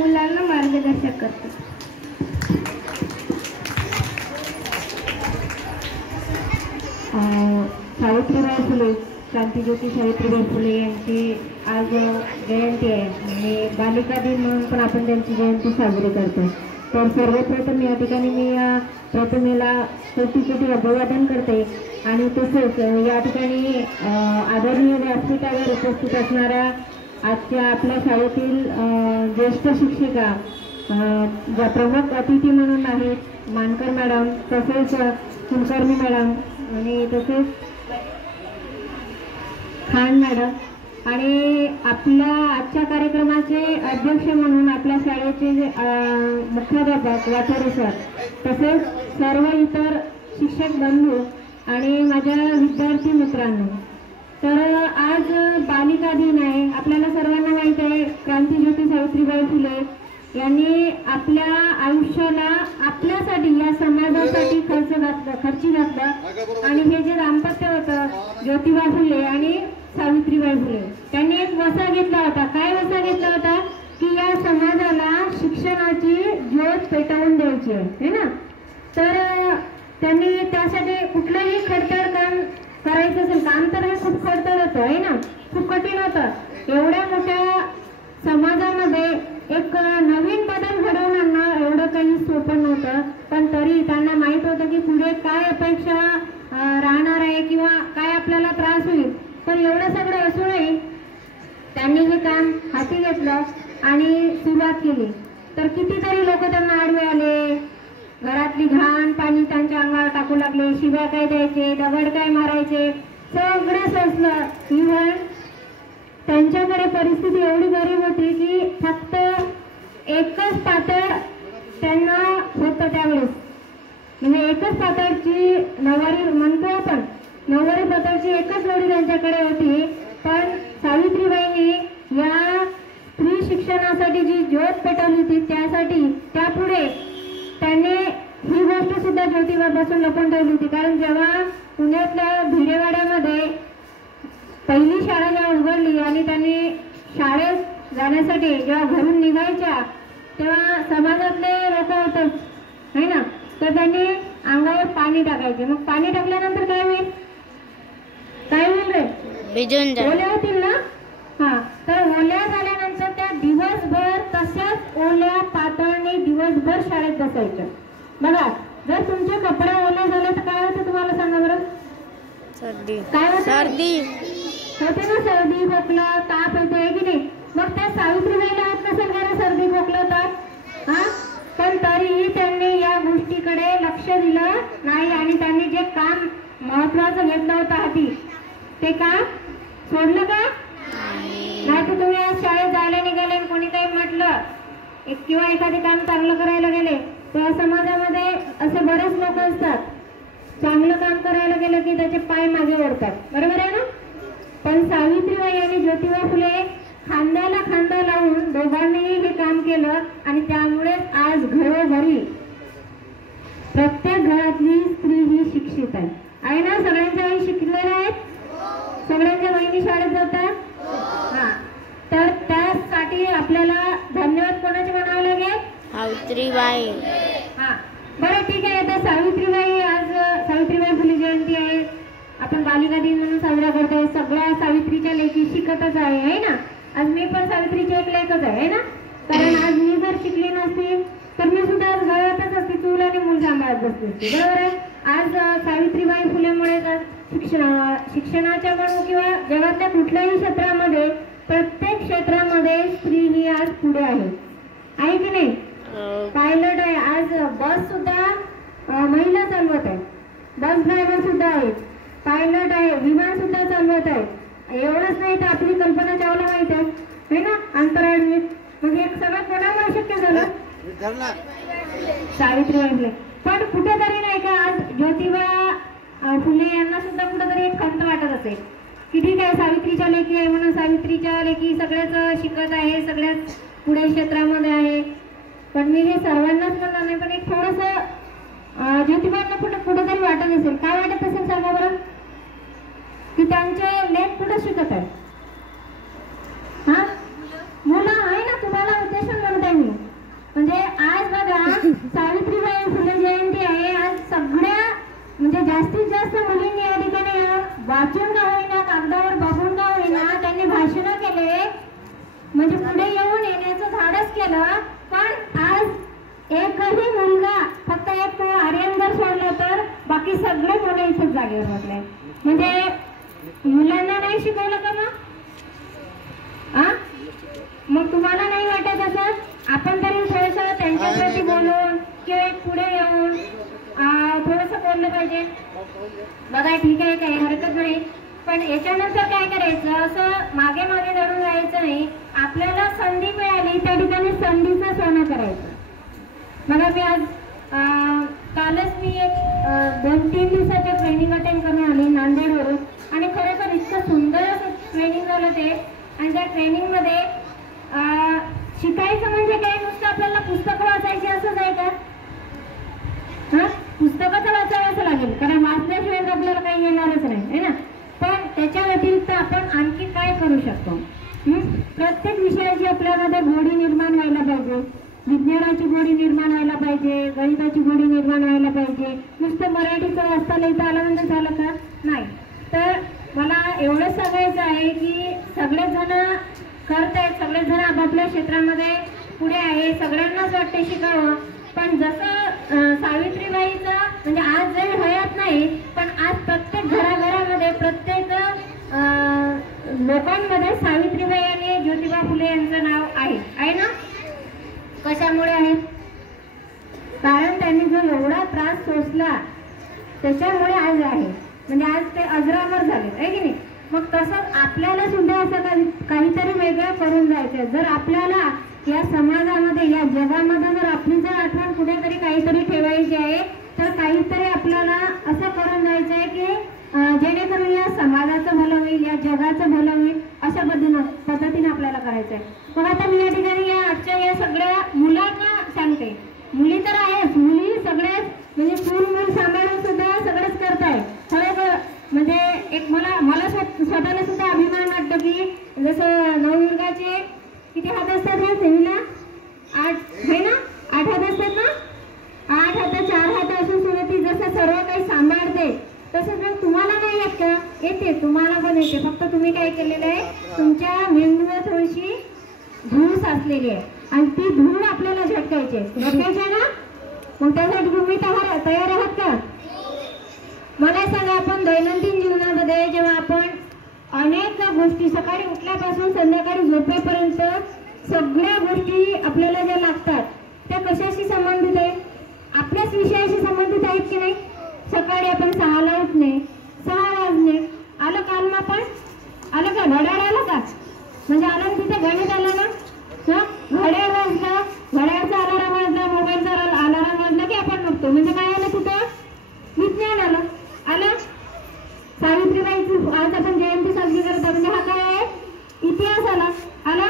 मुलांना मार्गदर्शन करते. सावित्रीबाई फुले, क्रांतिज्योती सावित्रीबाई फुले यांची आज जयंती आहे आणि बालिका दिन म्हणून पण आपण त्यांची जयंती साजरी करतो. तर सर्वप्रथम या ठिकाणी मी या प्रतिमेला कोटी अभिवादन करते आणि तसेच या ठिकाणी आदरणीय व्यासपीठावर उपस्थित असणाऱ्या आजच्या आपल्या शाळेतील ज्येष्ठ शिक्षिका ज्या प्रमुख अतिथी म्हणून आहेत मानकर मॅडम, तसेच कुलकर्णी मॅडम आणि तसेच खान मॅडम आणि आपल्या आजच्या कार्यक्रमाचे अध्यक्ष म्हणून आपल्या शाळेचे मुख्याध्यापक वाठारे सर, तसेच सर्व इतर शिक्षक बंधू आणि माझ्या विद्यार्थी मित्रांनो. तर आज बालिका दिन आहे. आपल्याला सर्वांना माहिती आहे क्रांतिज्योती सावित्रीबाई फुले यांनी आपल्या आयुष्याला आपल्यासाठी या समाजासाठी खर्ची घातलं आणि हे जे दाम्पत्य होतं ज्योतिबा फुले आणि सावित्रीबाई फुले त्यांनी एक वसा घेतला होता. काय वसा घेतला होता की या समाजाला शिक्षणाची ज्योत पेटवून द्यायची आहे ना. तर त्यांनी त्यासाठी कुठलंही खडतर काम करायचं असेल, काम तर हे खूप खडतर होतं आहे ना, खूप कठीण होतं. एवढ्या मोठ्या समाजामध्ये एक नवीन बदल घडवून आणणं एवढं काही सोपं नव्हतं. पण तरी त्यांना माहित होतं की पुढे काय अपेक्षा राहणार आहे किंवा काय आपल्याला त्रास होईल. पण एवढं सगळं असूनही त्यांनी हे काम हाती घेतलं आणि सुरुवात केली. तर कितीतरी लोक त्यांना आडवे आले, घरातली घाण पाणी त्यांच्या अंगावर टाकू लागले, शिव्या काय द्यायचे, दगड काय मारायचे, सगळं सोसलं. इव्हन त्यांच्याकडे परिस्थिती एवढी गरीब होती की फक्त एकच पातळ त्यांना होतं त्यावेळेस, म्हणजे एकच पातळची नऊवारी म्हणतो आपण, नऊवारी पातळची एकच जोडी त्यांच्याकडे होती. पण सावित्रीबाईंनी या स्त्री शिक्षणासाठी जी ज्योत पेटवली होती त्यासाठी त्यापुढे त्यांनी ही गोष्ट सुद्धा ज्योतिबापासून लपून ठेवली होती. कारण जेव्हा पुण्यातल्या भिडेवाड्यामध्ये पहिली शाळा जेव्हा उघडली आणि त्यांनी शाळेत जाण्यासाठी जेव्हा घरून निघायच्या तेव्हा समाजातले लोक होतच है ना, तर त्यांनी अंगावर पाणी टाकायचे. मग पाणी टाकल्यानंतर काय होईल, काय होईल रे, ओल्या होतील ना. हा, तर ओल्या झाल्यानंतर त्या दिवसभर तशाच ओल्या पातळने दिवसभर शाळेत बसायच्या. बघा, जर तुमचे कपडे ओले झाले तर काय होतं तुम्हाला सांगा बरं. सर्दी. काय होतं, सर्दी होते ना, सर्दी खोकला ताप येतो आहे की नाही. मग त्या सावित्रीबाईला होत नसेल का सर्दी खोकला ताप, हा, पण तरीही त्यांनी या गोष्टीकडे लक्ष दिलं नाही आणि त्यांनी जे काम महत्वाचं घेतलं होतं हाती ते काम सोडलं का नाही. तर तुम्ही आज शाळेत जायला निघाले कोणी काही म्हटलं किंवा एखादे काम चांगलं करायला गेले तर समाजामध्ये असे बरेच लोक असतात, चांगलं काम करायला गेलं की त्याचे पाय मागे ओढतात, बरोबर आहे ना. पण सावित्रीबाई आणि ज्योतिबा फुले खांद्याला खांदा लावून दोघांनीही हे काम केलं आणि त्यामुळे आज घरोघरी प्रत्येक घरातली स्त्री ही शिक्षित आहे ना. सगळ्यांच्या आई शिकलेल्या आहेत, सगळ्यांच्या बहिणी शाळेत जातात. हा, तर त्यासाठी आपल्याला धन्यवाद कोणाचे म्हणावे लागेल, सावित्रीबाई. हा, बरं ठीक आहे. आता सावित्रीबाई, आज सावित्रीबाई फुले जयंती आहे, आपण बालिका दिन म्हणून साजरा करतोय. सगळ्या सावित्रीच्या लेखी शिकतच आहे ना. आज मी पण सावित्रीची एक लेखच आहे ना. कारण आज मी जर शिकली नसती तर मी सुद्धा घरातच असते, चूल आणि मूल सांभाळत बसली असते, बरोबर आहे. आज सावित्रीबाई फुलेमुळे शिक्षणाच्या म्हणून किंवा जगातल्या कुठल्याही क्षेत्रामध्ये प्रत्येक क्षेत्रामध्ये स्त्री ही आज पुढे आहे की नाही. पायलट आहे, आज बस सुद्धा महिला चालवत आहे, बस ड्रायव्हर सुद्धा आहेत, पायलट आहे, विमान सुद्धा चालवत आहे. एवढंच नाही तर आपली कल्पना चावला माहित आहे ना, अंतराळवीर. म्हणजे सगळं कोणामुळे शक्य झालं, सावित्रीबाई फुले. पण कुठेतरी नाही का आज ज्योतिबा फुले यांना सुद्धा कुठेतरी एक खंत वाटत असेल की ठीक आहे सावित्रीच्या लेखी आहे म्हणून सावित्रीच्या लेखी सगळ्याच शिकत आहे, सगळ्याच पुढे क्षेत्रामध्ये आहे. पण मी हे सर्वांनाच म्हणणार नाही, पण एक थोडंसं ज्योतिबांना कुठेतरी वाटत असेल. काय वाटत असेल सांगा बरं, की त्यांचे लेख कुठे शिकत आहे. हा, मुलं आहे ना, तुम्हाला उद्देशून म्हणत आहे मी. जास्तीत जास्त मुलींनी या ठिकाणी वाचून का होईना, कागदावर बघून का होईना त्यांनी भाषण केले, म्हणजे पुढे येऊन येण्याचं धाडस केलं. पण आज एकही मुलगा, फक्त एक आर्यन जर सोडलं तर बाकी सगळे मुलं इथेच जागेवर बसले. म्हणजे मुलांना नाही शिकवलं का मग तुम्हाला नाही वाटत असं? आपण तरी थोडंसं त्यांच्यासाठी बोलून किंवा एक पुढे येऊन थोडंसं बोललं पाहिजे. बघा ठीक आहे, काही हरकत नाही, पण याच्यानंतर काय करायचं, असं मागे मागे धरून राहायचं नाही. आपल्याला संधी मिळाली त्या ठिकाणी संधीचं सोनं करायचं. बघा मी आज कालच मी एक 2-3 दिवसाचं ट्रेनिंग अटेंड करून आली नांदेडवरून, आणि खरोखर इतकं सुंदर असं ट्रेनिंग झालं ते. आणि त्या ट्रेनिंगमध्ये शिकायचं म्हणजे काय, नुसतं आपल्याला पुस्तकं वाचायची असंच आहे का? पुस्तकं तर वाचावंच लागेल, कारण वाचल्याशिवाय आपल्याला काही येणारच नाही, है ना. पण त्याच्या व्यतिरिक्त आपण आणखी काय करू शकतो? प्रत्येक विषयाची आपल्यामध्ये गोडी निर्माण व्हायला पाहिजे. विज्ञानाची गोडी निर्माण व्हायला पाहिजे, गणिताची गोडी निर्माण व्हायला पाहिजे. नुसतं मराठीचं वाचता लिहिता आलं म्हणजे झालं का? नाही. तर मला एवढंच सांगायचं आहे की सगळेजण करतायत, सगळेजण आपापल्या क्षेत्रामध्ये पुढे आहे, सगळ्यांनाच वाटते शिकावं. पण जसं सावित्रीबाईचं म्हणजे आज जरी हयात नाही, पण आज प्रत्येक घराघरामध्ये, प्रत्येक लोकांमध्ये सावित्रीबाई आणि ज्योतिबा फुले यांचं नाव आहे ना. कशामुळे आहे? कारण त्यांनी जो एवढा त्रास सोसला त्याच्यामुळे आज आहे, म्हणजे आज ते अजरामर झाले, आहे की नाही. मग तसंच आपल्याला सुद्धा असं काहीतरी वेगळं करून जायचं. जर आपल्याला या समाजामध्ये, या जगामध्ये जर आपली जर आठवण कुठेतरी काहीतरी ठेवायची आहे, तर काहीतरी आपल्याला असं करून जायचं आहे की जेणेकरून या समाजाचं भलं होईल, या जगाचं भलं होईल, अशा पद्धतीने आपल्याला करायचं आहे. मग आता मी या ठिकाणी या आजच्या या सगळ्या मुलांना सांगते, मुली तर आहेच, मुली सगळ्याच म्हणजे मूल सांभाळून सुद्धा सगळंच करताय. खरं म्हणजे एक मला स्वतःला सुद्धा अभिमान वाटतो की जसं नवयुगाचे किती हात असतात ना सेमीला? 8 आहे ना, 8 हात असतात ना. 8 हात, 4 हात असून सुद्धा ती जसं सर्व काही सांभाळते, तसंच मग तुम्हाला नाही येत का? येते, तुम्हाला पण येते. फक्त तुम्ही काय केलेलं आहे, तुमच्या मेंदूवर थोडीशी धूळ साचलेली आहे आणि ती धूळ आपल्याला झटकायची ना. मग त्यासाठी तुम्ही तयार आहात का? मला सांगा, आपण दैनंदिन जीवनामध्ये जेव्हा आपण अनेक गोष्टी सकाळी उठल्यापासून संध्याकाळी झोपेपर्यंत सगळ्या गोष्टी आपल्याला ज्या लागतात त्या कशाशी संबंधित आहे? आपल्याच विषयाशी संबंधित आहेत की नाही? सकाळी आपण 6ला उठणे, 6 वाजणे, आलं कालमापण आलं का? घड्याळ आलं का? म्हणजे आलं तिथे गणित आलं ना. घड्याळ वाजला, घड्याळचा अलाराम वाजला, मोबाईलचा अलाराम वाजला की आपण बघतो. म्हणजे काय आलं तिथं? विज्ञान आलं. सावित्रीबाईची आज आपण जयंती साजरी करतो, म्हणजे हा काय आहे? इतिहास आला.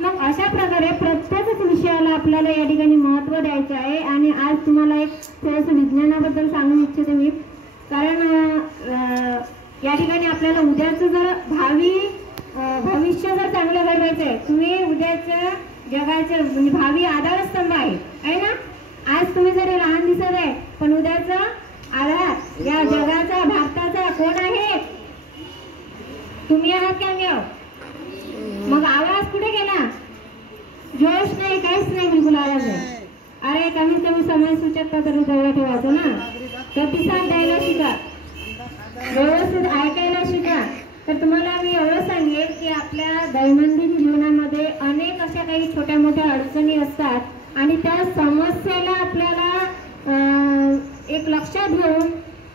मग अशा प्रकारे प्रत्येकच विषयाला आपल्याला या ठिकाणी महत्त्व द्यायचं आहे. आणि आज तुम्हाला एक थोडंसं विज्ञानाबद्दल सांगू इच्छिते मी, कारण या ठिकाणी आपल्याला उद्याचं जर भविष्य जर चांगलं घडवायचं आहे, तुम्ही उद्याचं जगाचं म्हणजे भावी आधारस्तंभ आहे ना. आज तुम्ही जरी लहान दिसत आहे, पण उद्याचं आधार या जगाचा, भारताचा कोण आहे? तुम्ही आहात की आम्ही आहोत? मग आवाज कुठे गेला? जोश नाही, काहीच नाही, बिलकुल आवाज नाही. अरे कमीत कमी समय सूचकता तरी जवळ ठेवायचं ना. प्रतिसाद द्यायला शिका, व्यवस्थित ऐकायला शिका. तर तुम्हाला मी एवढं सांगेन की आपल्या दैनंदिन जीवनामध्ये अनेक अशा काही छोट्या मोठ्या अडचणी असतात आणि त्या समस्येला आपल्याला एक लक्षात घेऊन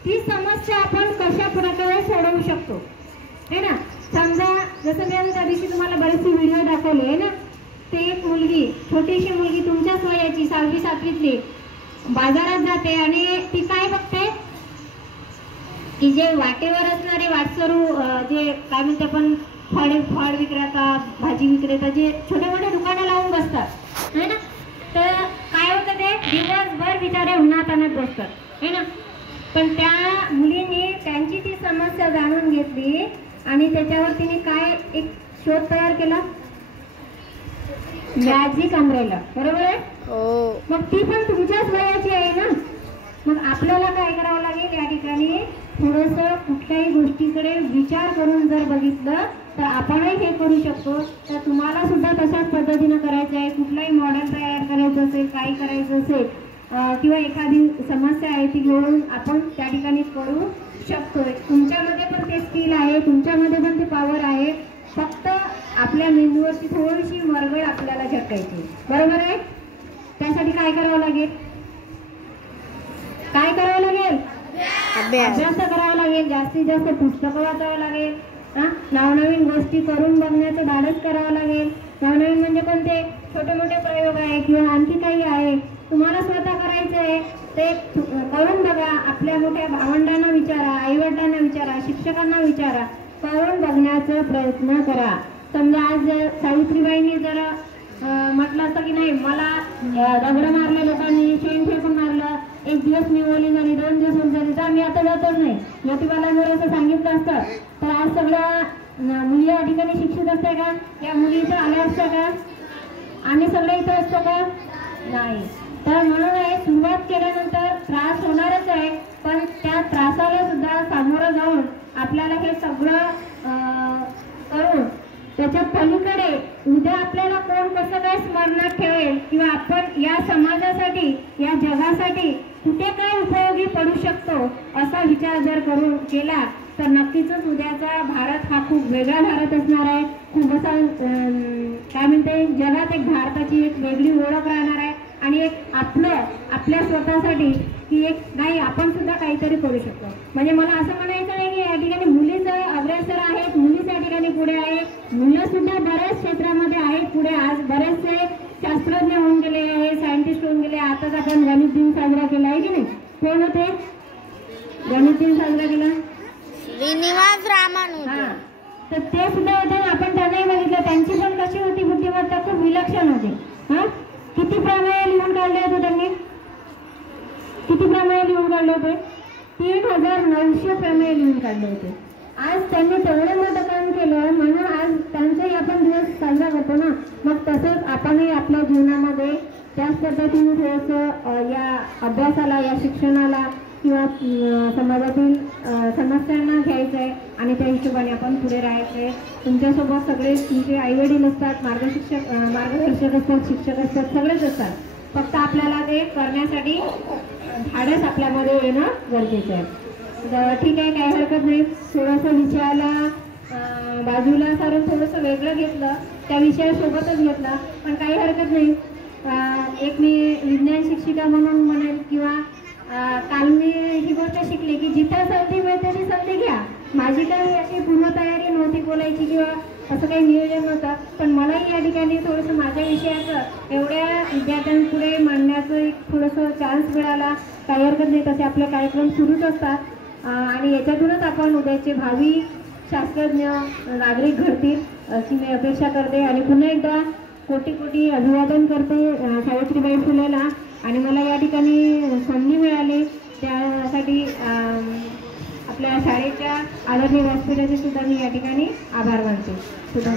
ती समस्या आपण कशा प्रकारे सोडवू शकतो, है ना. समजा जसं मी त्या दिवशी तुम्हाला बरेचसे व्हिडिओ दाखवले आहे ना. ते एक मुलगी, छोटीशी मुलगी तुमच्याच वयाची 6वी 7वीतली बाजारात जाते आणि ती काय बघते की जे वाटेवर असणारे वाटसरू, जे काय म्हणते आपण फळ विक्रेता, भाजी विक्रेता, जे छोटे मोठे दुकानं लावून बसतात है ना. तर काय होतं, ते दिवसभर बिचारे उन्हात आणत बसतात है ना. पण त्या मुलीने त्यांची ती समस्या जाणून घेतली आणि त्याच्यावर तिने काय एक शोध तयार केला, मॅजिक अम्ब्रेला. बरोबर आहे? मग ती पण तुमच्याच वयाची आहे ना. मग आपल्याला काय करावं लागेल, या ठिकाणी थोडंसं कुठल्याही गोष्टीकडे विचार करून जर बघितलं तर आपणही हे करू शकतो. तर तुम्हाला सुद्धा तशाच पद्धतीनं करायचं आहे. कुठलाही मॉडेल तयार करायचं असेल, काही करायचं असेल किंवा एखादी समस्या आहे ती घेऊन आपण त्या ठिकाणी करू शकतोय. तुमच्यामध्ये पण ते स्किल आहे, तुमच्यामध्ये पण ते पॉवर आहे. फक्त आपल्या मेंदूवरची थोडीशी मरगळ आपल्याला झटकायची, बरोबर आहे. त्यासाठी काय करावं लागेल, काय करावं लागेल, अभ्यास करावा लागेल. जास्तीत जास्त पुस्तकं वाचावं लागेल. नवनवीन गोष्टी करून बघण्याचं धाडस करावं लागेल. नवनवीन म्हणजे कोणते, छोटे मोठे प्रयोग आहे किंवा आणखी काही आहे तुम्हाला स्वतः करायचं आहे ते करून बघा. आपल्या मोठ्या भावंडांना विचारा, आईवडिलांना विचारा, शिक्षकांना विचारा, करून बघण्याचा प्रयत्न करा. समजा आज सावित्रीबाईंनी जर म्हटलं असतं की नाही मला दगड मारले लोकांनी, शेण फेकून मारलं, एक दिवस मी ओली झाली, 2 दिवस ओली झाली, तर मी आता जातच नाही, ज्योतिबाला जर असं सांगितलं असतं तर आज सगळ्या मुली या ठिकाणी शिक्षित असत्या का, या मुली इथं आल्या असत्या का, आम्ही सगळे इथं असतो का, नाही. तर म्हणून आहे सुरुवात केल्यानंतर त्रास होणारच आहे, पण त्या त्रासाला सुद्धा सामोरं जाऊन आपल्याला हे सगळं करून त्याच्या पलीकडे उद्या आपल्याला कोण कसं काय स्मरणात ठेवेल किंवा आपण या समाजासाठी, या जगासाठी कुठे काय उपयोगी पडू शकतो असा विचार जर करून केला तर नक्कीच उद्याचा भारत हा खूप वेगळा भारत असणार आहे. खूप असा काय म्हणते जगात एक भारताची एक वेगळी ओळख राहणार आहे आणि एक आपल्या स्वतःसाठी की एक नाही आपण सुद्धा काहीतरी करू शकतो. म्हणजे मला असं म्हणायचं आहे की या ठिकाणी मुलीच अग्रेसर आहेत, मुलीच या ठिकाणी पुढे आहे, मुलं सुद्धा बऱ्याच क्षेत्रामध्ये आहेत पुढे. आज बरेचसे शास्त्रज्ञ होऊन गेले आहे, सायंटिस्ट होऊन गेले. आताच आपण गणित दिन साजरा केला आहे की नाही, कोण होते गणित दिन साजरा केला, श्रीनिवास रामानुजन. तर ते सुद्धा होते. आपण त्यांनाही बघितलं, त्यांची पण कशी होती बुद्धिमत्ता, खूप विलक्षण होती. किती प्रमेय लिहून काढले होते त्यांनी, किती प्रमेय लिहून काढले होते, 3900 प्रमेय लिहून काढले होते. आज त्यांनी तेवढं मोठं काम केलं म्हणून आज त्यांचाही आपण दिवस साजरा करतो ना. मग तसंच आपणही आपल्या जीवनामध्ये त्याच पद्धतीने थोडंसं या अभ्यासाला, या शिक्षणाला किंवा समाजातील समस्यांना घ्यायचं आहे आणि त्या हिशोबाने आपण पुढे राहायचं आहे. तुमच्यासोबत सगळे तुमचे आईवडील असतात, मार्गदर्शक असतात, शिक्षक असतात, सगळेच असतात. फक्त आपल्याला ते करण्यासाठी धाडस आपल्यामध्ये येणं गरजेचं आहे. तर ठीक आहे, काही हरकत नाही. थोडंसं विषयाला बाजूला सारून थोडंसं वेगळं घेतलं, त्या विषयासोबतच घेतला, पण काही हरकत नाही. एक मी विज्ञान शिक्षिका म्हणून म्हणेल किंवा काल मी ही गोष्ट शिकली की जिथं संधी मिळते ती संधी घ्या. माझी काही अशी पूर्वतयारी नव्हती बोलायची किंवा असं काही नियोजन नव्हतं, पण मलाही या ठिकाणी थोडंसं माझ्या विषयाचं एवढ्या विद्यार्थ्यांपुढे मांडण्याचं एक थोडंसं चान्स मिळाला. काही हरकत नाही, तसे आपले कार्यक्रम सुरूच असतात आणि याच्यातूनच आपण उद्याचे भावी शास्त्रज्ञ नागरिक घडतील अशी मी अपेक्षा करते. आणि पुन्हा एकदा कोटी कोटी अभिवादन करते सावित्रीबाई फुलेला. आणि मला या ठिकाणी संधी मिळाली त्यासाठी आपल्या शाळेच्या आदरणीय व्यासपीठाचे सुद्धा मी या ठिकाणी आभार मानते. सुद्धा